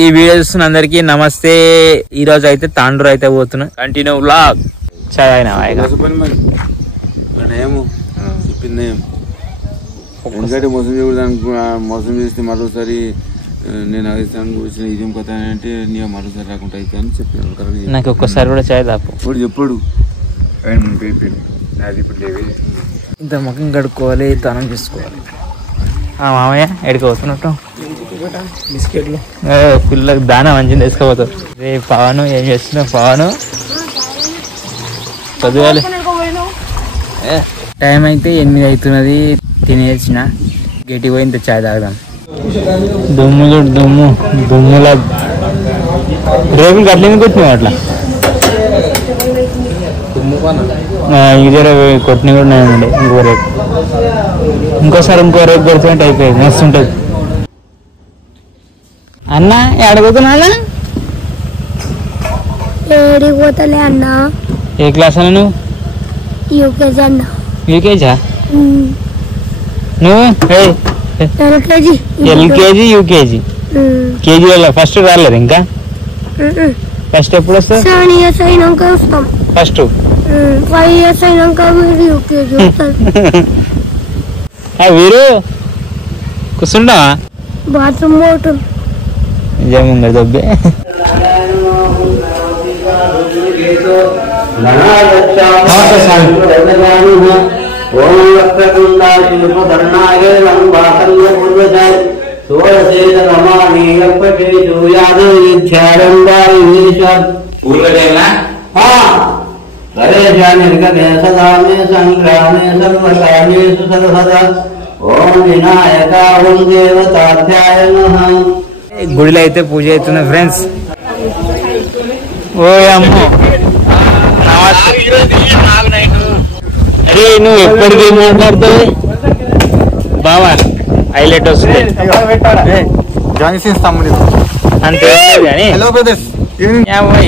ఈ వీడియో చూస్తున్న అందరికి నమస్తే. ఈ రోజు అయితే తాండూరు అయితే పోతున్నా. Continue vlog. చాయ్ అయినా మోసం చేస్తే మరోసారి నేను వచ్చిన ఇదేం కథ అంటే నీ మరోసారి రాకుండా అయితే అని చెప్పాను. నాకు ఒక్కసారి కూడా చాయ్ తాపు ఇప్పుడు చెప్పాడు. ఇంత ముఖం కడుక్కోవాలి, తనం చేసుకోవాలి. మామయ్య ఎడికి పోతున్నట్టు బిస్కెట్లు పిల్లలకు దానా మంచిగా వేసుకోపోతారు. రే పవను ఏం చేస్తున్నావు? పవను చదువాలి. టైం అయితే 8 అవుతున్నది. తినేసిన గట్టికి పోయి ఇంత చాయ్ తాగుదాం. దుమ్ము చూడు, దుమ్ముల రేపులు గట్ల కూర్చున్నావు అట్లా ఇదే కొట్టిన కూడా ఉండే. ఇంకో రేపు ఇంకోసారి ఇంకో రేపు కొడుతున్నట్టు అయిపోయింది. మస్తు ఉంటుంది. అన్న ఎడగొతున్నా? ఏడిపోతలే అన్న. ఏ క్లాస్ అన్న నువ్వు? యూకేజీ అన్న. యూకేజా నువ్వు? LKG UKG. కేజీ వల్ల ఫస్ట్ రాలేదు ఇంకా? ఫస్ట్ ఎప్పుడు వస్తావు? 7 years అయినాక వస్తాం. ఫస్ట్ 5 years అయినాక యూకేజీ వస్తుంది. వీరు కూర్చుంటావా? బాత్రూమ్ పోవటం జమ్ముంగ దొబ్బే. గుడిలో అయితే పూజ అవుతుంది ఫ్రెండ్స్. ఓ అమ్మో అరే నువ్వు ఎప్పటికీ మాట్లాడుతావు బావా? హైలైట్ వస్తుంది అంతే. కానీ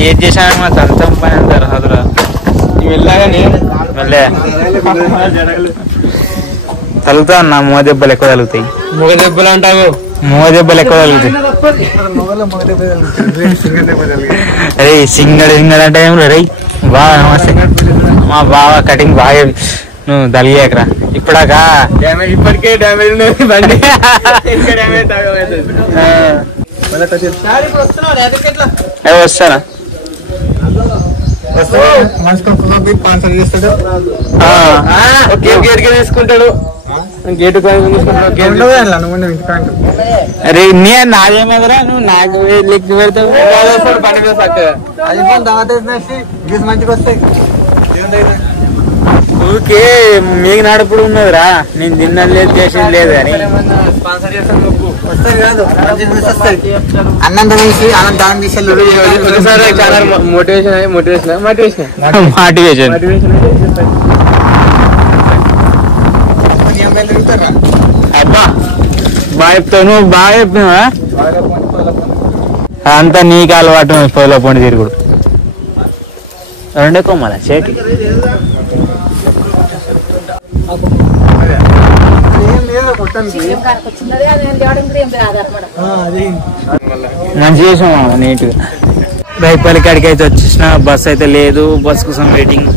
ఏం చేశాను మా సంతం పని అంటారు అసలు. తలుగుతా అన్న మోగ దెబ్బలు ఎక్కువ తలుగుతాయి. మోగ దెబ్బలు అంటావు? మోగ దెబ్బలు ఎక్కువ తలుగుతాయి. అరే సింగడు అంటే ఏం రే బాగా నమస్తే. మా బావ కటింగ్ బాగా నువ్వు తలిగాకరా ఇప్పటికా. ఇప్పటికే డ్యామేజ్ బండి. వస్తానా? తీసుకుంటాడు గేటు. అరే నీ నాదేమదరా నువ్వు నాకు లెక్క పెడతావు. ఊరికే మీకు నడుపుడు ఉన్నదిరా. నేను తిన్నది లేదు, చేసేది లేదు. అని అన్నం తీసి అన్నం దానం మోటివేషన్ అబ్బా బాగా చెప్తావు నువ్వు. బాగా చెప్పినావా? అంతా నీకు అలవాటు పొలం పండి తిరుగుడు. రెండే కొమ్మాల చేతి మంచి చేసాం నీట్గా. రైపల్లి కాడికి అయితే వచ్చేసిన. బస్ అయితే లేదు. బస్ కోసం వెయిటింగ్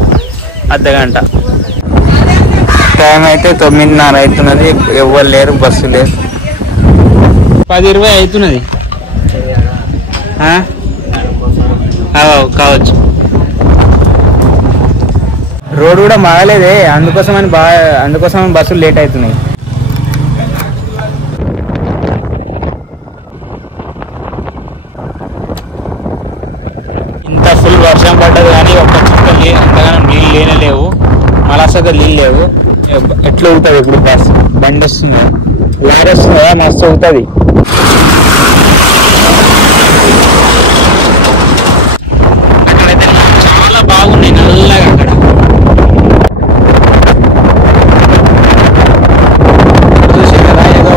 అర్ధగంట. టైం అయితే 9:30 అవుతున్నది. ఎవరు లేరు, బస్సు లేదు. 10:20 అవుతున్నది కావచ్చు. రోడ్ కూడా మాగలేదే, అందుకోసం బస్సులు లేట్ అవుతున్నాయి. ఇంత ఫుల్ వర్షం పడ్డది కానీ ఒక్క చుక్క అంతగానో నీళ్ళు లేనే లేవు. మలాసగా నీళ్ళు లేవు. ఎట్లా అవుతుంది ఇప్పుడు? బస్ బండి వస్తుంది, లారీ వస్తుంది కదా, మస్తు అవుతుంది. అక్కడైతే చాలా బాగున్నాయి నల్లగా. అక్కడ చూసి కదా ఏదో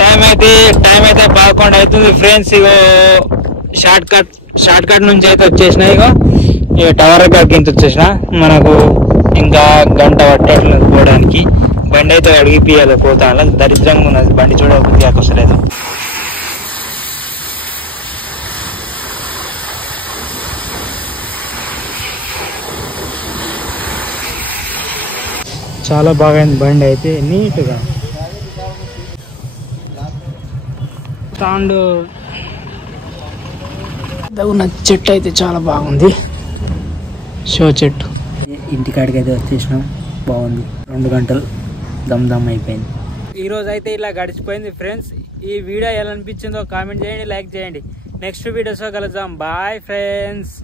టైం అయితే 11 అవుతుంది ఫ్రెండ్స్. షార్ట్ కట్ నుంచి అయితే వచ్చేసిన ఇక టవర్ కాకింత వచ్చేసిన మనకు ఇంకా గంట పట్టేట్లు పోవడానికి బండి అయితే అడిగిపియాలి పోతా దరిద్రంగా ఉన్నది బండి చూడకపోతే అసలేదు చాలా బాగైంది బండి అయితే నీట్గా స్టాండ్ ఉన్న చెట్టు అయితే చాలా బాగుంది షో చెట్టు ఇంటికాడికి అయితే వచ్చేసినాం బాగుంది 2 గంటలు దమ్ అయిపోయింది ఈరోజు అయితే ఇలా గడిచిపోయింది ఫ్రెండ్స్ ఈ వీడియో ఎలా అనిపించిందో కామెంట్ చేయండి లైక్ చేయండి నెక్స్ట్ వీడియోస్లో కలుద్దాం బాయ్ ఫ్రెండ్స్